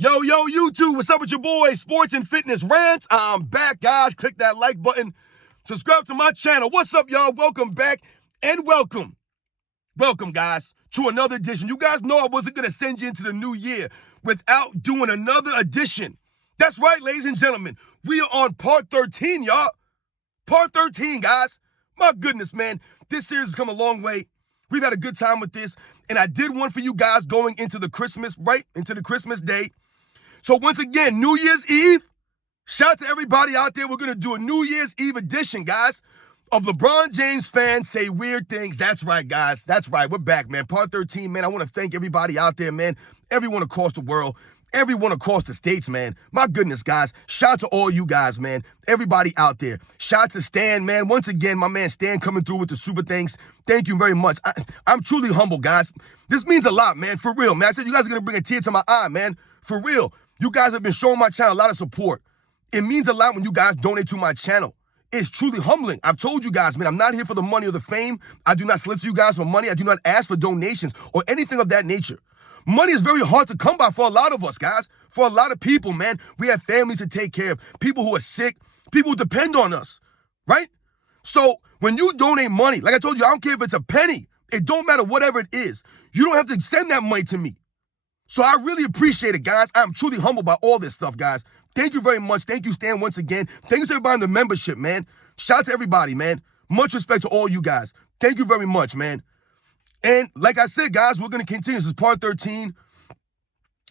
Yo, YouTube, what's up with your boy, Sports and Fitness Rants? I'm back, guys. Click that like button. Subscribe to my channel. What's up, y'all? Welcome back and welcome, guys, to another edition. You guys know I wasn't going to send you into the new year without doing another edition. That's right, ladies and gentlemen. We are on part 13, y'all. Part 13, guys. My goodness, man. This series has come a long way. We've had a good time with this, and I did one for you guys going into the Christmas, into the Christmas day. So once again, New Year's Eve, shout out to everybody out there. We're going to do a New Year's Eve edition, guys, of LeBron James fans say weird things. That's right, guys. That's right. We're back, man. Part 13, man. I want to thank everybody out there, man. Everyone across the world. Everyone across the states, man. My goodness, guys. Shout out to all you guys, man. Everybody out there. Shout out to Stan, man. Once again, my man Stan coming through with the super thanks. Thank you very much. I'm truly humble, guys. This means a lot, man. For real, man. I said you guys are going to bring a tear to my eye, man. For real. You guys have been showing my channel a lot of support. It means a lot when you guys donate to my channel. It's truly humbling. I've told you guys, man, I'm not here for the money or the fame. I do not solicit you guys for money. I do not ask for donations or anything of that nature. Money is very hard to come by for a lot of us, guys. For a lot of people, man. We have families to take care of, people who are sick, people who depend on us, right? So when you donate money, like I told you, I don't care if it's a penny. It don't matter whatever it is. You don't have to send that money to me. So I really appreciate it, guys. I'm truly humbled by all this stuff, guys. Thank you very much. Thank you, Stan, once again. Thank you to everybody in the membership, man. Shout out to everybody, man. Much respect to all you guys. Thank you very much, man. And like I said, guys, we're going to continue. This is part 13.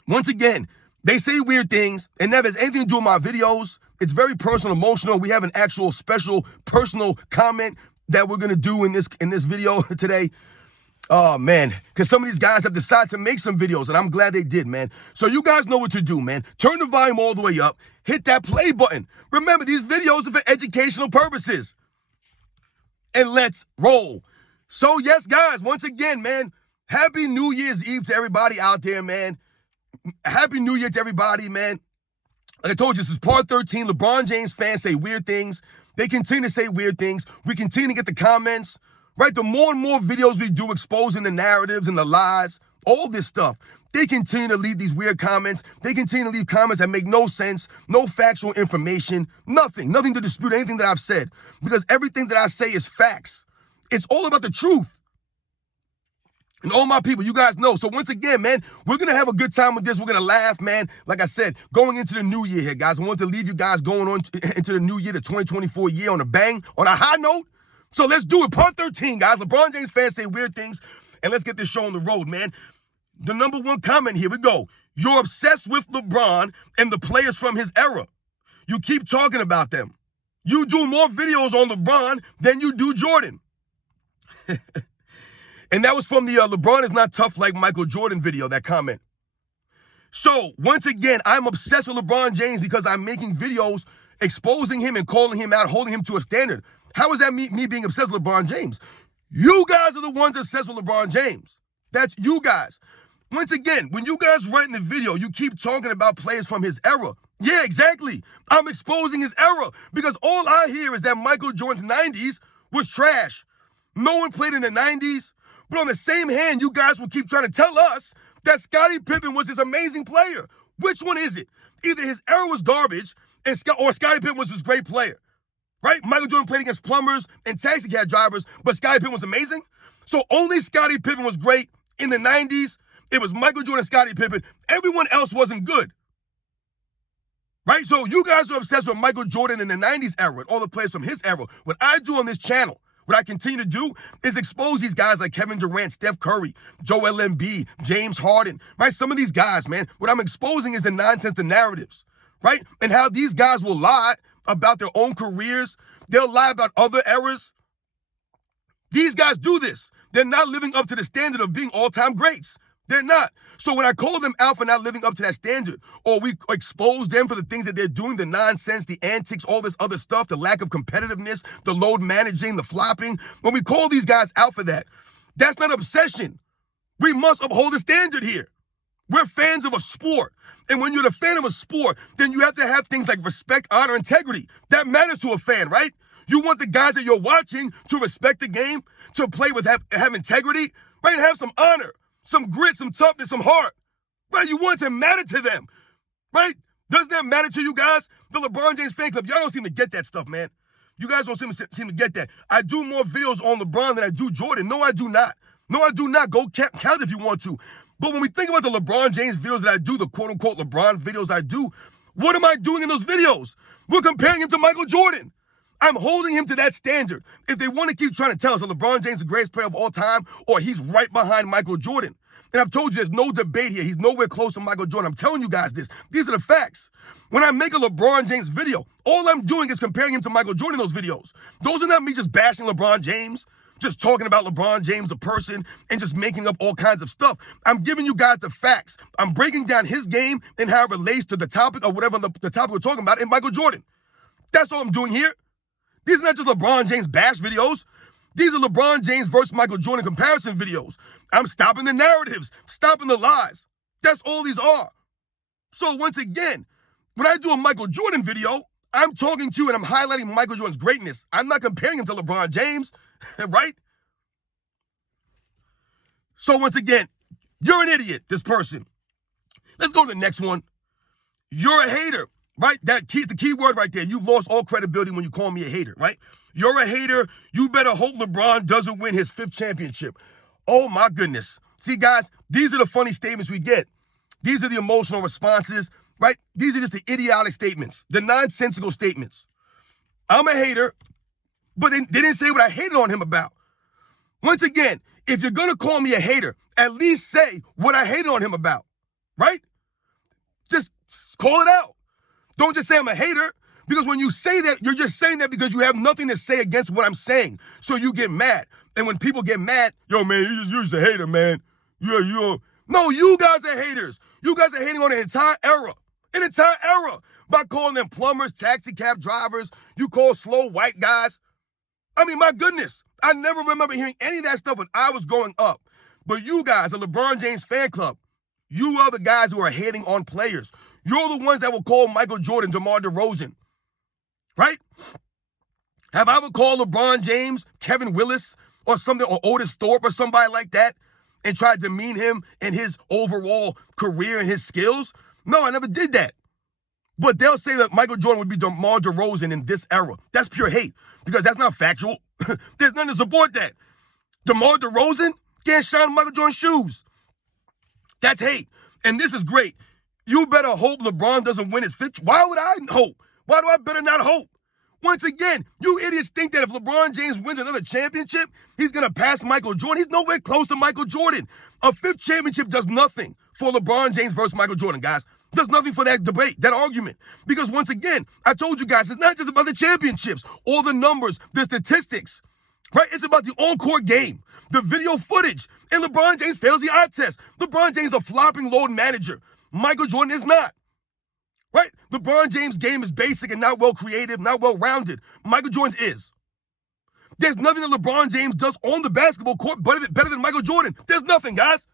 Once again, they say weird things. It never has anything to do with my videos. It's very personal, emotional. We have an actual special personal comment that we're going to do in this video today. Oh, man, because some of these guys have decided to make some videos, and I'm glad they did, man. So you guys know what to do, man. Turn the volume all the way up. Hit that play button. Remember, these videos are for educational purposes. And let's roll. So, yes, guys, once again, man, Happy New Year's Eve to everybody out there, man. Happy New Year to everybody, man. Like I told you, this is part 13. LeBron James fans say weird things. They continue to say weird things. We continue to get the comments. Right, the more and more videos we do exposing the narratives and the lies, all this stuff, they continue to leave these weird comments. They continue to leave comments that make no sense, no factual information, nothing to dispute anything that I've said. Because everything that I say is facts. It's all about the truth. And all my people, you guys know. So once again, man, we're going to have a good time with this. We're going to laugh, man. Like I said, going into the new year here, guys. I want to leave you guys going on into the new year, the 2024 year on a bang, on a high note. So let's do it. Part 13, guys. LeBron James fans say weird things. And let's get this show on the road, man. The number one comment, here we go. You're obsessed with LeBron and the players from his era. You keep talking about them. You do more videos on LeBron than you do Jordan. And that was from the LeBron is not tough like Michael Jordan video, that comment. So, once again, I'm obsessed with LeBron James because I'm making videos exposing him and calling him out, holding him to a standard. How is that me being obsessed with LeBron James? You guys are the ones obsessed with LeBron James. That's you guys. Once again, when you guys write in the video, you keep talking about players from his era. Yeah, exactly. I'm exposing his era because all I hear is that Michael Jordan's 90s was trash. No one played in the 90s. But on the same hand, you guys will keep trying to tell us that Scottie Pippen was this amazing player. Which one is it? Either his era was garbage or Scottie Pippen was this great player. Right? Michael Jordan played against plumbers and taxi cab drivers, but Scottie Pippen was amazing. So only Scottie Pippen was great in the 90s. It was Michael Jordan and Scottie Pippen. Everyone else wasn't good. Right? So you guys are obsessed with Michael Jordan in the 90s era, all the players from his era. What I do on this channel, what I continue to do is expose these guys like Kevin Durant, Steph Curry, Joel Embiid, James Harden, right? Some of these guys, man, what I'm exposing is the nonsense, the narratives, right? And how these guys will lie about their own careers. They'll lie about other eras. These guys do this. They're not living up to the standard of being all-time greats. They're not. So when I call them out for not living up to that standard, or we expose them for the things that they're doing, the nonsense, the antics, all this other stuff, the lack of competitiveness, the load managing, the flopping, when we call these guys out for that, that's not obsession. We must uphold the standard here. We're fans of a sport. And when you're the fan of a sport, then you have to have things like respect, honor, integrity. That matters to a fan, right? You want the guys that you're watching to respect the game, to play with, have integrity, right? And have some honor, some grit, some toughness, some heart. Right? You want it to matter to them. Right? Doesn't that matter to you guys? The LeBron James fan club, y'all don't seem to get that stuff, man. You guys don't seem to get that. I do more videos on LeBron than I do Jordan. No, I do not. No, I do not. Go count if you want to. But when we think about the LeBron James videos that I do, the quote-unquote LeBron videos I do, what am I doing in those videos? We're comparing him to Michael Jordan. I'm holding him to that standard. If they want to keep trying to tell us that LeBron James is the greatest player of all time, or he's right behind Michael Jordan. And I've told you there's no debate here. He's nowhere close to Michael Jordan. I'm telling you guys this. These are the facts. When I make a LeBron James video, all I'm doing is comparing him to Michael Jordan in those videos. Those are not me just bashing LeBron James, just talking about LeBron James, a person, and just making up all kinds of stuff. I'm giving you guys the facts. I'm breaking down his game and how it relates to the topic or whatever the topic we're talking about in Michael Jordan. That's all I'm doing here. These are not just LeBron James bash videos. These are LeBron James versus Michael Jordan comparison videos. I'm stopping the narratives, stopping the lies. That's all these are. So once again, when I do a Michael Jordan video, I'm talking to you and I'm highlighting Michael Jordan's greatness. I'm not comparing him to LeBron James, right? So once again, you're an idiot, this person. Let's go to the next one. You're a hater, right? That's the key word right there. You've lost all credibility when you call me a hater, right? You're a hater. You better hope LeBron doesn't win his 5th championship. Oh, my goodness. See, guys, these are the funny statements we get. These are the emotional responses, right? These are just the idiotic statements, the nonsensical statements. I'm a hater, but they didn't say what I hated on him about. Once again, if you're going to call me a hater, at least say what I hated on him about, right? Just call it out. Don't just say I'm a hater, because when you say that, you're just saying that because you have nothing to say against what I'm saying. So you get mad. And when people get mad, yo, man, you're just a hater, man. No, you guys are haters. You guys are hating on an entire era. An entire era. By calling them plumbers, taxi cab drivers. You call slow white guys. I mean, my goodness. I never remember hearing any of that stuff when I was growing up. But you guys, the LeBron James fan club, you are the guys who are hating on players. You're the ones that will call Michael Jordan DeMar DeRozan. Right? Have I ever called LeBron James, Kevin Willis, or something, or Otis Thorpe or somebody like that, and tried to demean him and his overall career and his skills? No, I never did that. But they'll say that Michael Jordan would be DeMar DeRozan in this era. That's pure hate, because that's not factual. There's nothing to support that. DeMar DeRozan can't shine Michael Jordan's shoes. That's hate. And this is great. You better hope LeBron doesn't win his 5th. Why would I hope? Why do I better not hope? Once again, you idiots think that if LeBron James wins another championship, he's going to pass Michael Jordan. He's nowhere close to Michael Jordan. A 5th championship does nothing for LeBron James versus Michael Jordan, guys. Does nothing for that debate, that argument. Because once again, I told you guys, it's not just about the championships, all the numbers, the statistics, right? It's about the on-court game, the video footage. And LeBron James fails the eye test. LeBron James is a flopping load manager. Michael Jordan is not. Right? LeBron James' game is basic and not well creative, not well rounded. Michael Jordan's is. There's nothing that LeBron James does on the basketball court better than Michael Jordan. There's nothing, guys.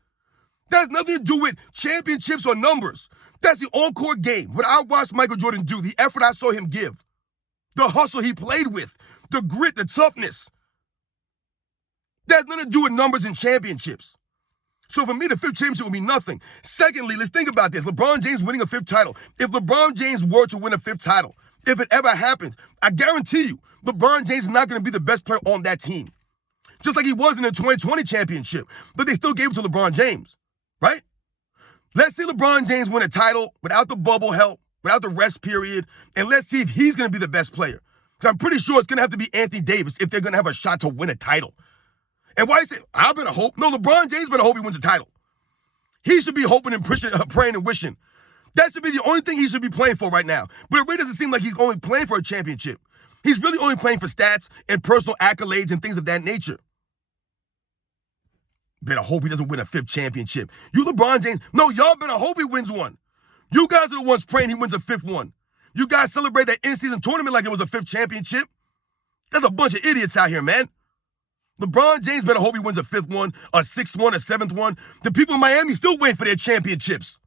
That has nothing to do with championships or numbers. That's the on-court game. What I watched Michael Jordan do, the effort I saw him give, the hustle he played with, the grit, the toughness. That has nothing to do with numbers and championships. So for me, the 5th championship would be nothing. Secondly, let's think about this. LeBron James winning a 5th title. If LeBron James were to win a 5th title, if it ever happens, I guarantee you, LeBron James is not going to be the best player on that team. Just like he was in the 2020 championship. But they still gave it to LeBron James, right? Let's see LeBron James win a title without the bubble help, without the rest period, and let's see if he's going to be the best player. Because I'm pretty sure it's going to have to be Anthony Davis if they're going to have a shot to win a title. And why say, I better hope? No, LeBron James better hope he wins a title. He should be hoping and praying and wishing. That should be the only thing he should be playing for right now. But it really doesn't seem like he's only playing for a championship. He's really only playing for stats and personal accolades and things of that nature. Better hope he doesn't win a 5th championship. You LeBron James, no, y'all better hope he wins one. You guys are the ones praying he wins a 5th one. You guys celebrate that in-season tournament like it was a 5th championship. There's a bunch of idiots out here, man. LeBron James better hope he wins a 5th one, a 6th one, a 7th one. The people in Miami still waiting for their championships.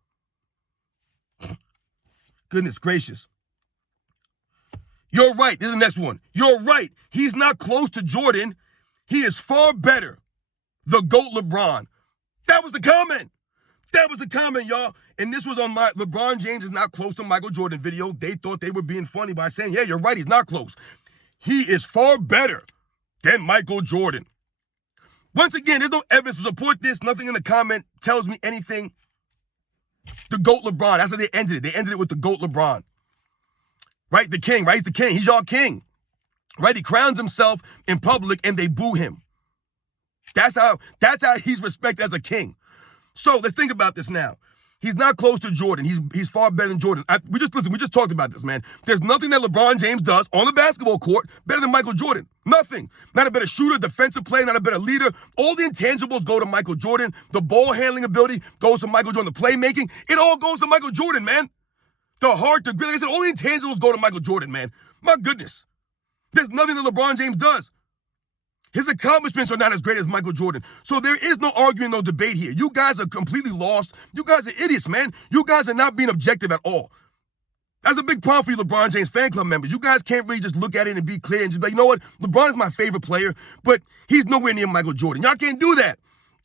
Goodness gracious. You're right. This is the next one. You're right. He's not close to Jordan. He is far better. The GOAT LeBron. That was the comment. That was a comment, y'all. And this was on my LeBron James is not close to Michael Jordan video. They thought they were being funny by saying, yeah, you're right, he's not close. He is far better than Michael Jordan. Once again, there's no evidence to support this. Nothing in the comment tells me anything. The GOAT LeBron, that's how they ended it. They ended it with the GOAT LeBron. Right? The king, right? He's the king. He's y'all king. Right? He crowns himself in public and they boo him. That's how he's respected as a king. So let's think about this now. He's not close to Jordan. He's far better than Jordan. We just talked about this, man. There's nothing that LeBron James does on the basketball court better than Michael Jordan. Nothing. Not a better shooter, defensive player, not a better leader. All the intangibles go to Michael Jordan. The ball handling ability goes to Michael Jordan. The playmaking, it all goes to Michael Jordan, man. The heart, the grit, like I said, all the intangibles go to Michael Jordan, man. My goodness. There's nothing that LeBron James does. His accomplishments are not as great as Michael Jordan. So there is no argument, no debate here. You guys are completely lost. You guys are idiots, man. You guys are not being objective at all. That's a big problem for you LeBron James fan club members. You guys can't really just look at it and be clear and just be like, you know what? LeBron is my favorite player, but he's nowhere near Michael Jordan. Y'all can't do that.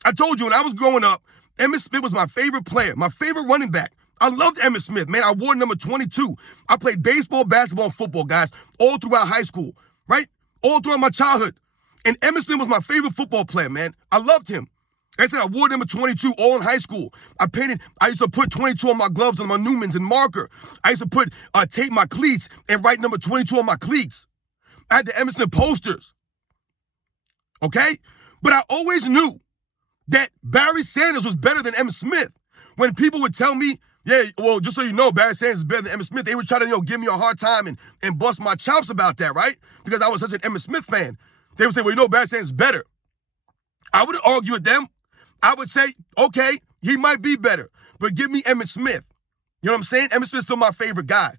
I told you when I was growing up, Emmitt Smith was my favorite player, my favorite running back. I loved Emmitt Smith, man. I wore number 22. I played baseball, basketball, and football, guys, all throughout high school, right? All throughout my childhood. And Emmitt Smith was my favorite football player, man. I loved him. Like I said, I wore number 22 all in high school. I used to put 22 on my gloves and my Newmans and marker. I used to tape my cleats and write number 22 on my cleats. I had the Emmitt Smith posters. Okay? But I always knew that Barry Sanders was better than Emmitt Smith. When people would tell me, yeah, well, just so you know, Barry Sanders is better than Emmitt Smith, they would try to, give me a hard time and bust my chops about that, right? Because I was such an Emmitt Smith fan. They would say, well, Barry Sanders is better. I wouldn't argue with them. I would say, okay, he might be better, but give me Emmitt Smith. You know what I'm saying? Emmitt Smith's still my favorite guy.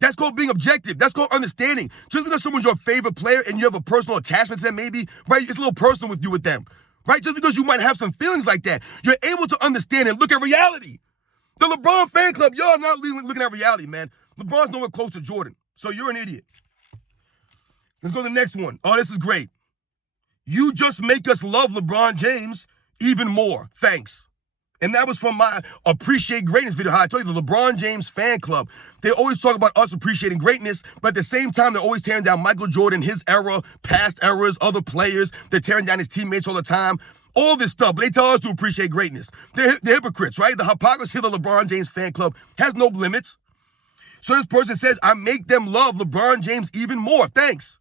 That's called being objective. That's called understanding. Just because someone's your favorite player and you have a personal attachment to them maybe, right, it's a little personal with them, right? Just because you might have some feelings like that, you're able to understand and look at reality. The LeBron fan club, y'all not looking at reality, man. LeBron's nowhere close to Jordan, so you're an idiot. Let's go to the next one. Oh, this is great. You just make us love LeBron James even more. Thanks. And that was from my Appreciate Greatness video. How I told you, the LeBron James fan club. They always talk about us appreciating greatness, but at the same time, they're always tearing down Michael Jordan, his era, past eras, other players. They're tearing down his teammates all the time. All this stuff, but they tell us to appreciate greatness. They're hypocrites, right? The hypocrisy of the LeBron James fan club has no limits. So this person says, I make them love LeBron James even more. Thanks.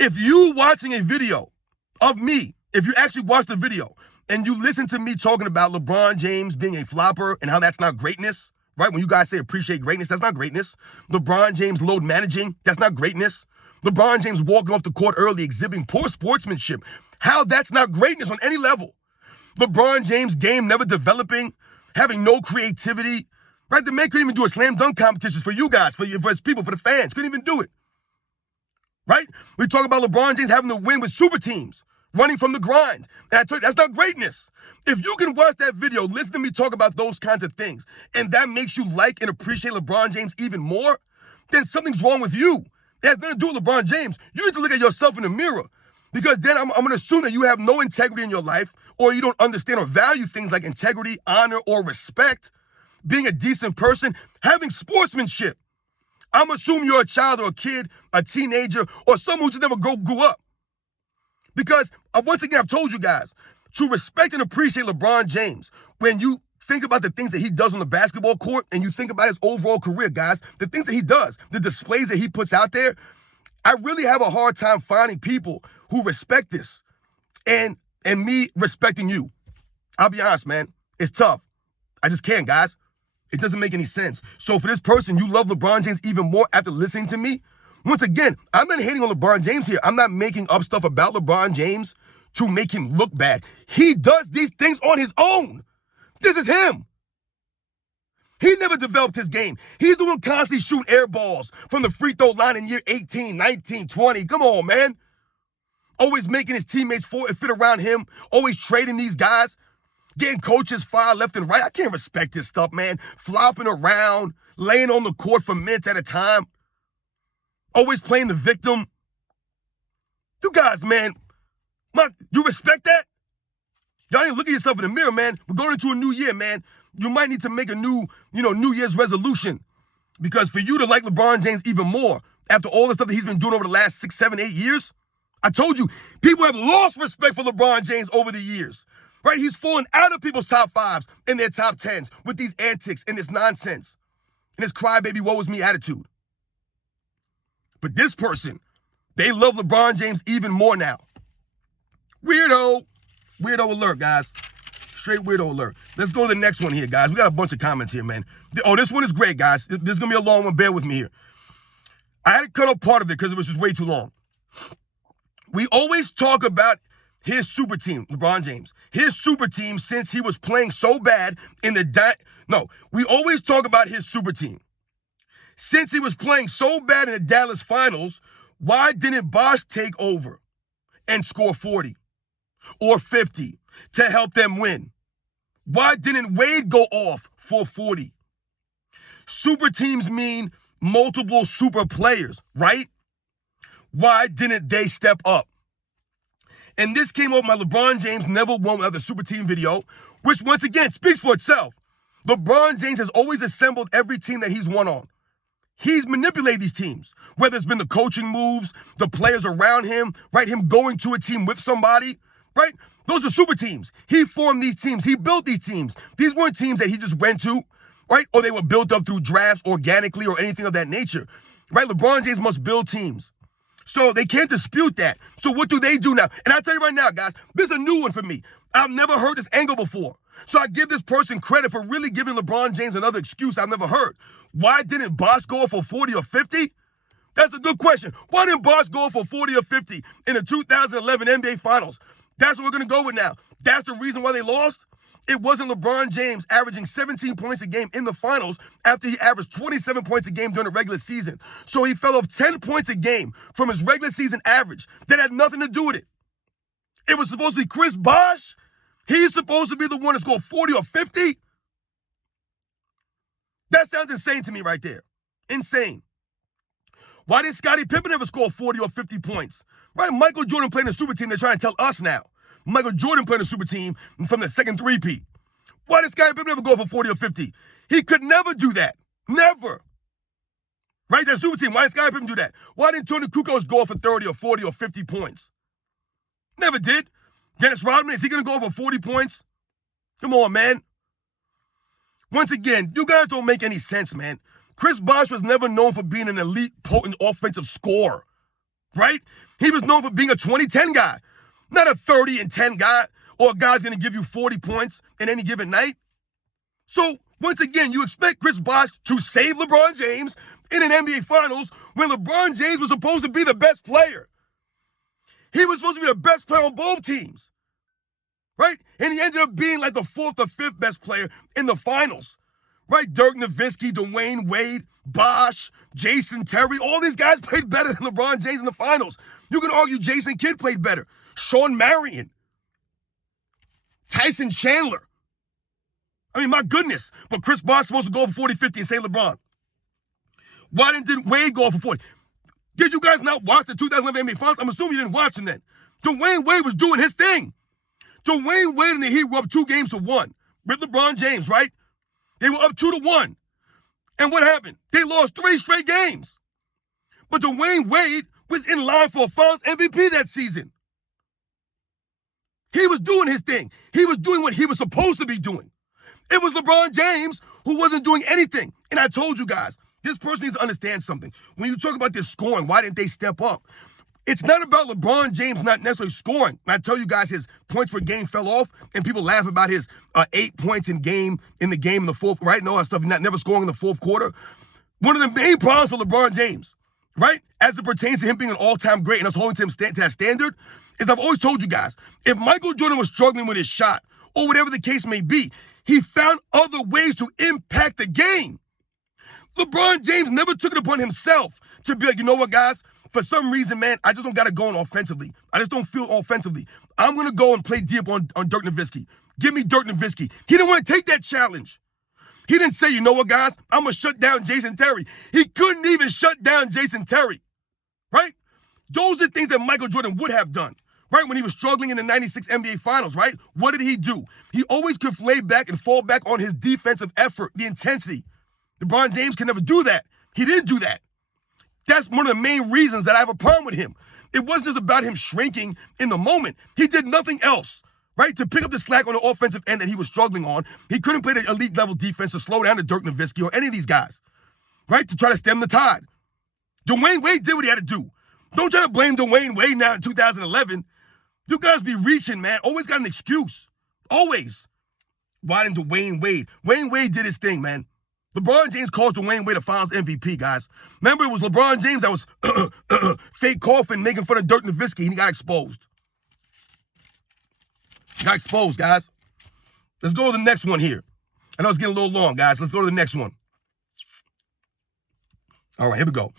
If you watching a video of me, if you actually watch the video and you listen to me talking about LeBron James being a flopper and how that's not greatness, right? When you guys say appreciate greatness, that's not greatness. LeBron James load managing, that's not greatness. LeBron James walking off the court early, exhibiting poor sportsmanship, how that's not greatness on any level. LeBron James' game never developing, having no creativity, right? The man couldn't even do a slam dunk competitions for you guys, for his people, for the fans. Couldn't even do it. Right? We talk about LeBron James having to win with super teams, running from the grind. And I tell you, that's not greatness. If you can watch that video, listen to me talk about those kinds of things, and that makes you like and appreciate LeBron James even more, then something's wrong with you. It has nothing to do with LeBron James. You need to look at yourself in the mirror, because then I'm going to assume that you have no integrity in your life, or you don't understand or value things like integrity, honor, or respect, being a decent person, having sportsmanship. I'm assuming you're a child or a kid, a teenager, or someone who just never grew up. Because, once again, I've told you guys, to respect and appreciate LeBron James, when you think about the things that he does on the basketball court and you think about his overall career, guys, the things that he does, the displays that he puts out there, I really have a hard time finding people who respect this and me respecting you. I'll be honest, man. It's tough. I just can't, guys. It doesn't make any sense. So for this person, you love LeBron James even more after listening to me? Once again, I'm not hating on LeBron James here. I'm not making up stuff about LeBron James to make him look bad. He does these things on his own. This is him. He never developed his game. He's the one constantly shooting air balls from the free throw line in year 18, 19, 20. Come on, man. Always making his teammates fit around him. Always trading these guys. Getting coaches fired left and right. I can't respect this stuff, man. Flopping around, laying on the court for minutes at a time. Always playing the victim. You guys, man, you respect that? Y'all need to look at yourself in the mirror, man. We're going into a new year, man. You might need to make a new, New Year's resolution. Because for you to like LeBron James even more, after all the stuff that he's been doing over the last 6, 7, 8 years, I told you, people have lost respect for LeBron James over the years. Right? He's fallen out of people's top 5s and their top 10s with these antics and this nonsense and this crybaby woe is me attitude. But this person, they love LeBron James even more now. Weirdo. Weirdo alert, guys. Straight weirdo alert. Let's go to the next one here, guys. We got a bunch of comments here, man. Oh, this one is great, guys. This is going to be a long one. Bear with me here. I had to cut off part of it because it was just way too long. We always talk about his super team, LeBron James. His super team since he was playing so bad in the... we always talk about his super team. Since he was playing so bad in the Dallas Finals, why didn't Bosh take over and score 40 or 50 to help them win? Why didn't Wade go off for 40? Super teams mean multiple super players, right? Why didn't they step up? And this came off my LeBron James never won without the super team video, which once again speaks for itself. LeBron James has always assembled every team that he's won on. He's manipulated these teams, whether it's been the coaching moves, the players around him, right? Him going to a team with somebody, right? Those are super teams. He formed these teams. He built these teams. These weren't teams that he just went to, right? Or they were built up through drafts organically or anything of that nature, right? LeBron James must build teams. So they can't dispute that. So what do they do now? And I'll tell you right now, guys, this is a new one for me. I've never heard this angle before. So I give this person credit for really giving LeBron James another excuse I've never heard. Why didn't Bosh go for 40 or 50? That's a good question. Why didn't Bosh go for 40 or 50 in the 2011 NBA Finals? That's what we're going to go with now. That's the reason why they lost? It wasn't LeBron James averaging 17 points a game in the finals after he averaged 27 points a game during the regular season. So he fell off 10 points a game from his regular season average. That had nothing to do with it. It was supposed to be Chris Bosh. He's supposed to be the one that's going 40 or 50. That sounds insane to me right there. Insane. Why did Scottie Pippen ever score 40 or 50 points? Right? Michael Jordan playing a super team. They're trying to tell us now. Michael Jordan playing a super team from the second three-peat. Why did Scottie Pippen never go for 40 or 50? He could never do that. Never. Right? That super team. Why did Scottie Pippen do that? Why didn't Tony Kukoc go for 30 or 40 or 50 points? Never did. Dennis Rodman, is he going to go for 40 points? Come on, man. Once again, you guys don't make any sense, man. Chris Bosh was never known for being an elite, potent offensive scorer. Right? He was known for being a 20-10 guy. Not a 30 and 10 guy or a guy's going to give you 40 points in any given night. So, once again, you expect Chris Bosh to save LeBron James in an NBA Finals when LeBron James was supposed to be the best player. He was supposed to be the best player on both teams, right? And he ended up being like the 4th or 5th best player in the Finals, right? Dirk Nowitzki, Dwayne Wade, Bosh, Jason Terry, all these guys played better than LeBron James in the Finals. You can argue Jason Kidd played better. Sean Marion, Tyson Chandler. I mean, my goodness. But Chris Bosh supposed to go for 40, 50 and say LeBron. Why didn't Wade go for 40? Did you guys not watch the 2011 NBA Finals? I'm assuming you didn't watch them then. Dwayne Wade was doing his thing. Dwayne Wade and the Heat were up 2-1 with LeBron James, right? They were up 2-1. And what happened? They lost 3 straight games. But Dwayne Wade was in line for a Finals MVP that season. He was doing his thing. He was doing what he was supposed to be doing. It was LeBron James who wasn't doing anything. And I told you guys, this person needs to understand something. When you talk about this scoring, why didn't they step up? It's not about LeBron James not necessarily scoring. And I tell you guys, his points per game fell off, and people laugh about his 8 points in the fourth, right? And all that stuff, never scoring in the fourth quarter. One of the main problems for LeBron James, right, as it pertains to him being an all-time great and us holding to him to that standard, is I've always told you guys, if Michael Jordan was struggling with his shot, or whatever the case may be, he found other ways to impact the game. LeBron James never took it upon himself to be like, you know what, guys? For some reason, man, I just don't got to go on offensively. I just don't feel offensively. I'm going to go and play deep on Dirk Nowitzki. Give me Dirk Nowitzki. He didn't want to take that challenge. He didn't say, you know what, guys? I'm going to shut down Jason Terry. He couldn't even shut down Jason Terry, right? Those are things that Michael Jordan would have done, right? When he was struggling in the 96 NBA Finals, right? What did he do? He always could lay back and fall back on his defensive effort, the intensity. LeBron James can never do that. He didn't do that. That's one of the main reasons that I have a problem with him. It wasn't just about him shrinking in the moment. He did nothing else, right, to pick up the slack on the offensive end that he was struggling on. He couldn't play the elite level defense to slow down to Dirk Nowitzki or any of these guys, right, to try to stem the tide. Dwayne Wade did what he had to do. Don't try to blame Dwayne Wade now in 2011. You guys be reaching, man. Always got an excuse. Always. Why didn't Dwayne Wade? Wayne Wade did his thing, man. LeBron James caused Dwayne Wade a Finals MVP, guys. Remember, it was LeBron James that was fake coughing, making fun of Dirk Nowitzki, and he got exposed. Got exposed, guys. Let's go to the next one here. I know it's getting a little long, guys. Let's go to the next one. All right, here we go.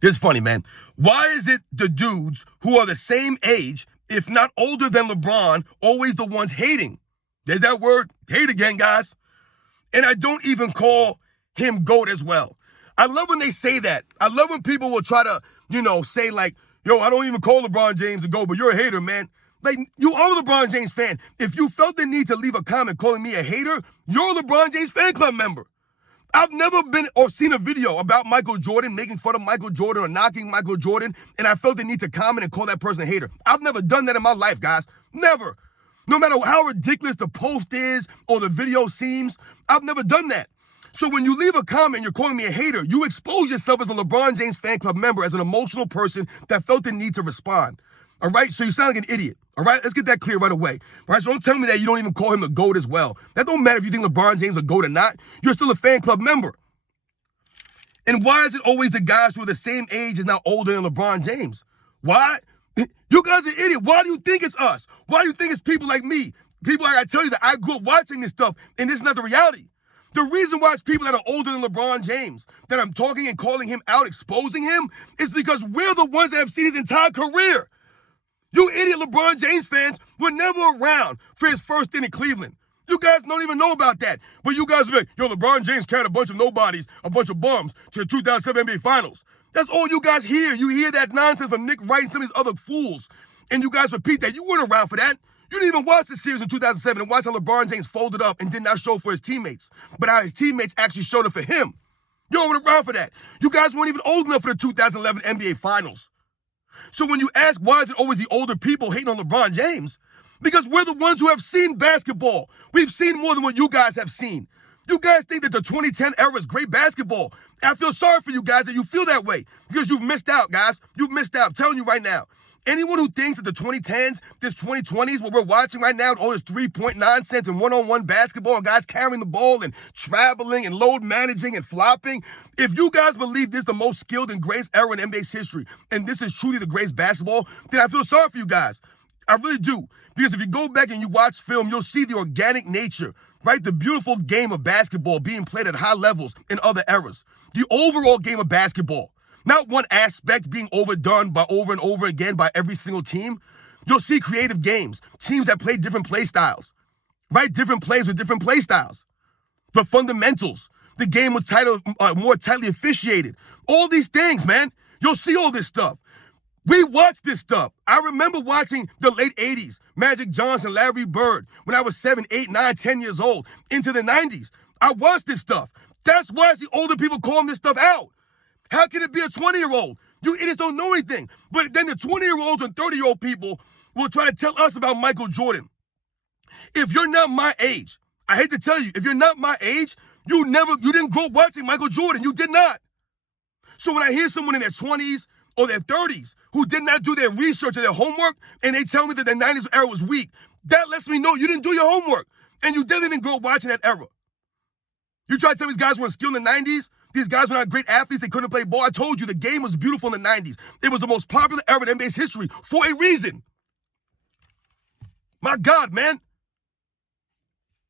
This is funny, man. Why is it the dudes who are the same age, if not older than LeBron, always the ones hating? There's that word, hate again, guys. And I don't even call him GOAT as well. I love when they say that. I love when people will try to, say like, yo, I don't even call LeBron James a GOAT, but you're a hater, man. Like, you are a LeBron James fan. If you felt the need to leave a comment calling me a hater, you're a LeBron James fan club member. I've never been or seen a video about Michael Jordan, making fun of Michael Jordan or knocking Michael Jordan, and I felt the need to comment and call that person a hater. I've never done that in my life, guys. Never. No matter how ridiculous the post is or the video seems, I've never done that. So when you leave a comment and you're calling me a hater, you expose yourself as a LeBron James fan club member, as an emotional person that felt the need to respond. All right? So you sound like an idiot. All right? Let's get that clear right away. All right? So don't tell me that you don't even call him the GOAT as well. That don't matter if you think LeBron James a GOAT or not. You're still a fan club member. And why is it always the guys who are the same age and not older than LeBron James? Why? You guys are idiots. Why do you think it's us? Why do you think it's people like me? People, like I tell you, that I grew up watching this stuff, and this is not the reality. The reason why it's people that are older than LeBron James that I'm talking and calling him out, exposing him, is because we're the ones that have seen his entire career. You idiot LeBron James fans were never around for his first stint in Cleveland. You guys don't even know about that. But you guys are like, yo, LeBron James carried a bunch of nobodies, a bunch of bums to the 2007 NBA Finals. That's all you guys hear. You hear that nonsense from Nick Wright and some of these other fools. And you guys repeat that. You weren't around for that. You didn't even watch the series in 2007 and watch how LeBron James folded up and did not show for his teammates, but how his teammates actually showed up for him. You weren't around for that. You guys weren't even old enough for the 2011 NBA Finals. So when you ask why is it always the older people hating on LeBron James, because we're the ones who have seen basketball. We've seen more than what you guys have seen. You guys think that the 2010 era is great basketball. I feel sorry for you guys that you feel that way because you've missed out, guys. You've missed out. I'm telling you right now. Anyone who thinks that the 2010s, this 2020s, what we're watching right now, all this three-point nonsense and one-on-one basketball and guys carrying the ball and traveling and load managing and flopping, if you guys believe this is the most skilled and greatest era in NBA's history and this is truly the greatest basketball, then I feel sorry for you guys. I really do. Because if you go back and you watch film, you'll see the organic nature, right? The beautiful game of basketball being played at high levels in other eras. The overall game of basketball. Not one aspect being overdone by over and over again by every single team. You'll see creative games, teams that play different play styles, right? Different plays with different play styles. The fundamentals, the game was more tightly officiated. All these things, man. You'll see all this stuff. We watched this stuff. I remember watching the late 80s, Magic Johnson, Larry Bird, when I was 7, 8, 9, 10 years old, into the 90s. I watched this stuff. That's why it's the older people calling this stuff out. How can it be a 20-year-old? You idiots don't know anything. But then the 20-year-olds and 30-year-old people will try to tell us about Michael Jordan. If you're not my age, I hate to tell you, if you're not my age, you didn't grow up watching Michael Jordan. You did not. So when I hear someone in their 20s or their 30s who did not do their research or their homework and they tell me that the 90s era was weak, that lets me know you didn't do your homework and you definitely didn't grow up watching that era. You try to tell me these guys weren't skilled in the 90s? These guys were not great athletes. They couldn't play ball. I told you the game was beautiful in the 90s. It was the most popular era in NBA's history for a reason. My God, man.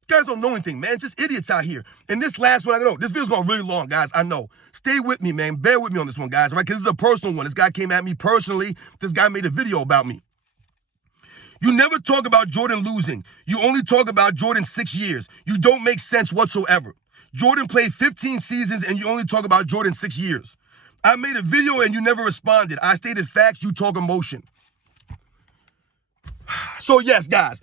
You guys don't know anything, man. Just idiots out here. And this last one, I know. This video's going really long, guys. I know. Stay with me, man. Bear with me on this one, guys. All right? Because this is a personal one. This guy came at me personally. This guy made a video about me. You never talk about Jordan losing. You only talk about Jordan's 6 years. You don't make sense whatsoever. Jordan played 15 seasons and you only talk about Jordan's 6 years. I made a video and you never responded. I stated facts, you talk emotion. So yes, guys,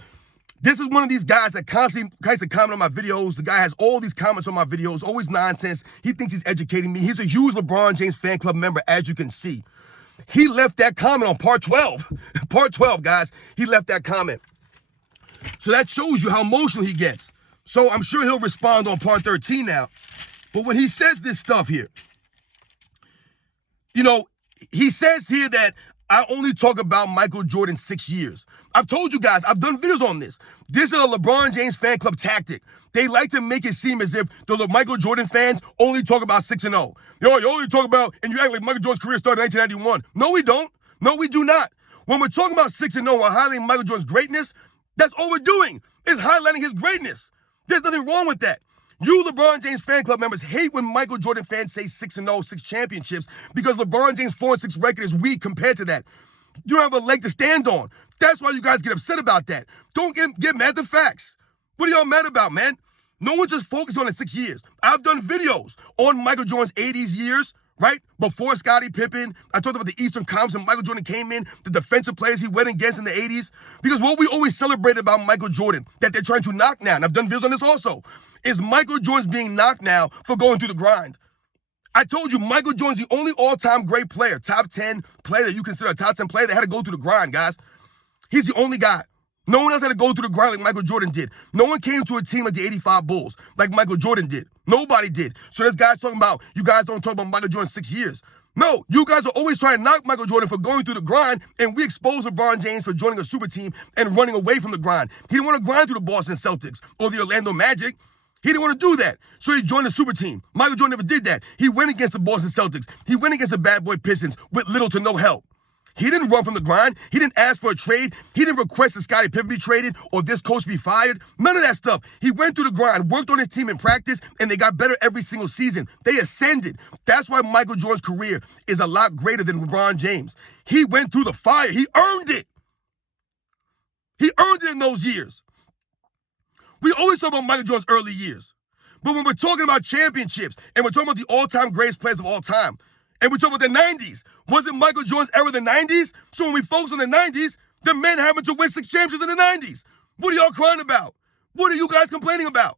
this is one of these guys that constantly comment on my videos. The guy has all these comments on my videos, always nonsense. He thinks he's educating me. He's a huge LeBron James fan club member, as you can see. He left that comment on part 12. Part 12, guys. He left that comment. So that shows you how emotional he gets. So I'm sure he'll respond on part 13 now. But when he says this stuff here, you know, he says here that I only talk about Michael Jordan's 6 years. I've told you guys, I've done videos on this. This is a LeBron James fan club tactic. They like to make it seem as if the Michael Jordan fans only talk about 6-0. Yo, you only talk about, and you act like Michael Jordan's career started in 1991. No, we don't. No, we do not. When we're talking about 6-0 or highlighting Michael Jordan's greatness, that's all we're doing is highlighting his greatness. There's nothing wrong with that. You LeBron James fan club members hate when Michael Jordan fans say 6-0, 6 championships, because LeBron James' 4-6 record is weak compared to that. You don't have a leg to stand on. That's why you guys get upset about that. Don't get mad at the facts. What are y'all mad about, man? No one just focused on the 6 years. I've done videos on Michael Jordan's 80s years, right? Before Scottie Pippen. I talked about the Eastern Conference when Michael Jordan came in, the defensive players he went against in the 80s. Because what we always celebrated about Michael Jordan, that they're trying to knock now, and I've done videos on this also, is Michael Jordan's being knocked now for going through the grind. I told you, Michael Jordan's the only all-time great player, top 10 player that you consider a top 10 player that had to go through the grind, guys. He's the only guy. No one else had to go through the grind like Michael Jordan did. No one came to a team like the 85 Bulls like Michael Jordan did. Nobody did. So this guy's talking about, you guys don't talk about Michael Jordan's 6 years. No, you guys are always trying to knock Michael Jordan for going through the grind, and we expose LeBron James for joining a super team and running away from the grind. He didn't want to grind through the Boston Celtics or the Orlando Magic. He didn't want to do that. So he joined a super team. Michael Jordan never did that. He went against the Boston Celtics. He went against the bad boy Pistons with little to no help. He didn't run from the grind. He didn't ask for a trade. He didn't request that Scottie Pippen be traded or this coach be fired. None of that stuff. He went through the grind, worked on his team in practice, and they got better every single season. They ascended. That's why Michael Jordan's career is a lot greater than LeBron James. He went through the fire. He earned it. He earned it in those years. We always talk about Michael Jordan's early years. But when we're talking about championships, and we're talking about the all-time greatest players of all time, and we're talking about the 90s, wasn't Michael Jordan's era the 90s? So when we focus on the 90s, the men having to win 6 championships in the 90s. What are y'all crying about? What are you guys complaining about?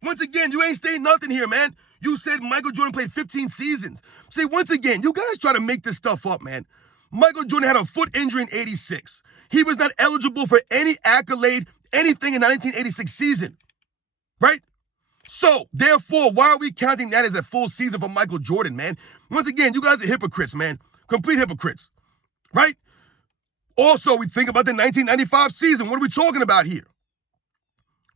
Once again, you ain't saying nothing here, man. You said Michael Jordan played 15 seasons. See, once again, you guys try to make this stuff up, man. Michael Jordan had a foot injury in 86. He was not eligible for any accolade, anything in the 1986 season, right? So, therefore, why are we counting that as a full season for Michael Jordan, man? Once again, you guys are hypocrites, man. Complete hypocrites, right? Also, we think about the 1995 season. What are we talking about here?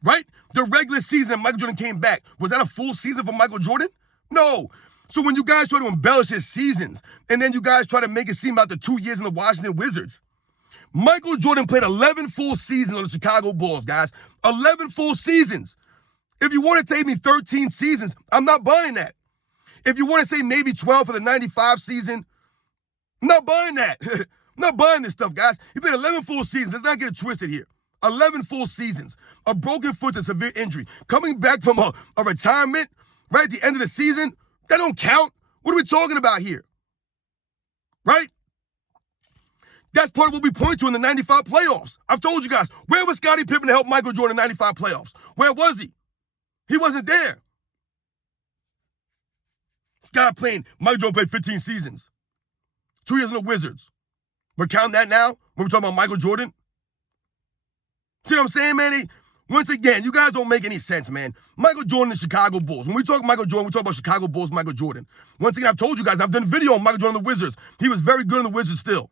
Right? The regular season Michael Jordan came back. Was that a full season for Michael Jordan? No. So when you guys try to embellish his seasons, and then you guys try to make it seem about the 2 years in the Washington Wizards, Michael Jordan played 11 full seasons on the Chicago Bulls, guys. 11 full seasons. If you want to take me 13 seasons, I'm not buying that. If you want to say maybe 12 for the 95 season, I'm not buying that. I'm not buying this stuff, guys. He played 11 full seasons. Let's not get it twisted here. 11 full seasons. A broken foot, a severe injury. Coming back from a retirement right at the end of the season, that don't count. What are we talking about here? Right? That's part of what we point to in the 95 playoffs. I've told you guys, where was Scottie Pippen to help Michael Jordan in the 95 playoffs? Where was he? He wasn't there. Scott playing, Michael Jordan played 15 seasons. 2 years in the Wizards. We're counting that now when we're talking about Michael Jordan? See what I'm saying, man? Once again, you guys don't make any sense, man. Michael Jordan and Chicago Bulls. When we talk Michael Jordan, we talk about Chicago Bulls, Michael Jordan. Once again, I've told you guys, I've done a video on Michael Jordan and the Wizards. He was very good in the Wizards still.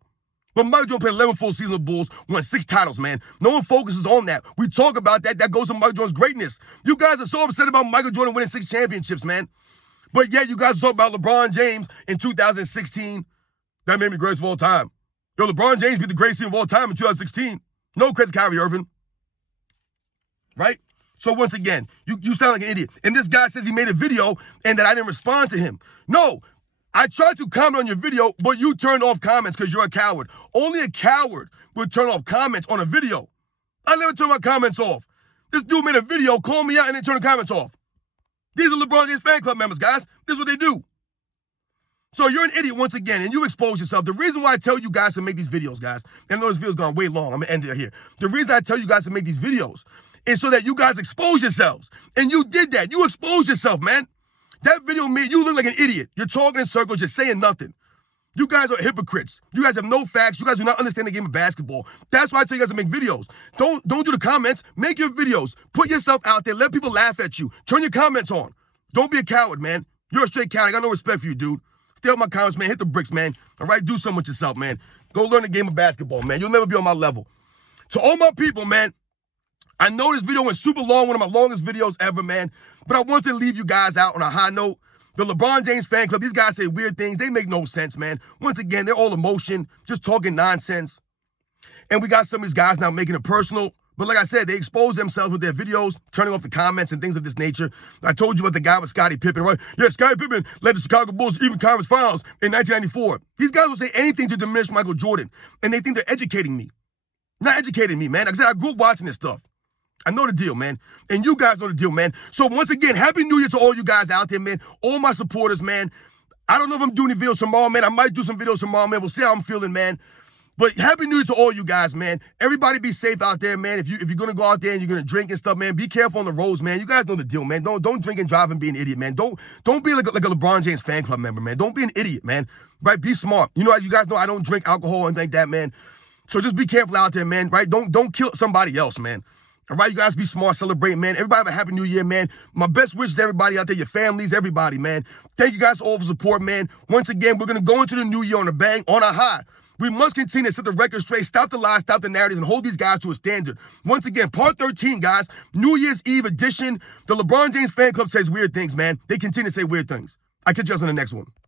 But Michael Jordan played 11 full seasons with the Bulls, won 6 titles, man. No one focuses on that. We talk about that. That goes to Michael Jordan's greatness. You guys are so upset about Michael Jordan winning 6 championships, man. But yet you guys talk about LeBron James in 2016. That made me greatest of all time. Yo, LeBron James beat the greatest team of all time in 2016. No credit to Kyrie Irving. Right? So once again, you sound like an idiot. And this guy says he made a video and that I didn't respond to him. No. I tried to comment on your video, but you turned off comments because you're a coward. Only a coward would turn off comments on a video. I never turn my comments off. This dude made a video, called me out, and then turned the comments off. These are LeBron James fan club members, guys. This is what they do. So you're an idiot once again, and you expose yourself. The reason why I tell you guys to make these videos, guys, and I know this video's gone way long. I'm going to end it here. The reason I tell you guys to make these videos is so that you guys expose yourselves. And you did that. You exposed yourself, man. That video made you look like an idiot. You're talking in circles. You're saying nothing. You guys are hypocrites. You guys have no facts. You guys do not understand the game of basketball. That's why I tell you guys to make videos. Don't do the comments. Make your videos. Put yourself out there. Let people laugh at you. Turn your comments on. Don't be a coward, man. You're a straight coward. I got no respect for you, dude. Stay on my comments, man. Hit the bricks, man. All right? Do something with yourself, man. Go learn the game of basketball, man. You'll never be on my level. To all my people, man, I know this video went super long, one of my longest videos ever, man. But I wanted to leave you guys out on a high note. The LeBron James fan club, these guys say weird things. They make no sense, man. Once again, they're all emotion, just talking nonsense. And we got some of these guys now making it personal. But like I said, they expose themselves with their videos, turning off the comments and things of this nature. I told you about the guy with Scottie Pippen, right? Yeah, Scottie Pippen led the Chicago Bulls to even conference finals in 1994. These guys will say anything to diminish Michael Jordan, and they think they're educating me. Not educating me, man. Like I said, I grew up watching this stuff. I know the deal, man. And you guys know the deal, man. So once again, Happy New Year to all you guys out there, man. All my supporters, man. I don't know if I'm doing any videos tomorrow, man. I might do some videos tomorrow, man. We'll see how I'm feeling, man. But Happy New Year to all you guys, man. Everybody be safe out there, man. If you're gonna go out there and you're gonna drink and stuff, man, be careful on the roads, man. You guys know the deal, man. Don't drink and drive and be an idiot, man. Don't be like a LeBron James fan club member, man. Don't be an idiot, man. Right? Be smart. You know, you guys know I don't drink alcohol and like that, man. So just be careful out there, man. Right? Don't kill somebody else, man. All right, you guys be smart, celebrate, man. Everybody have a Happy New Year, man. My best wishes to everybody out there, your families, everybody, man. Thank you guys all for support, man. Once again, we're going to go into the new year on a bang, on a high. We must continue to set the record straight, stop the lies, stop the narratives, and hold these guys to a standard. Once again, part 13, guys, New Year's Eve edition. The LeBron James fan club says weird things, man. They continue to say weird things. I catch you guys on the next one.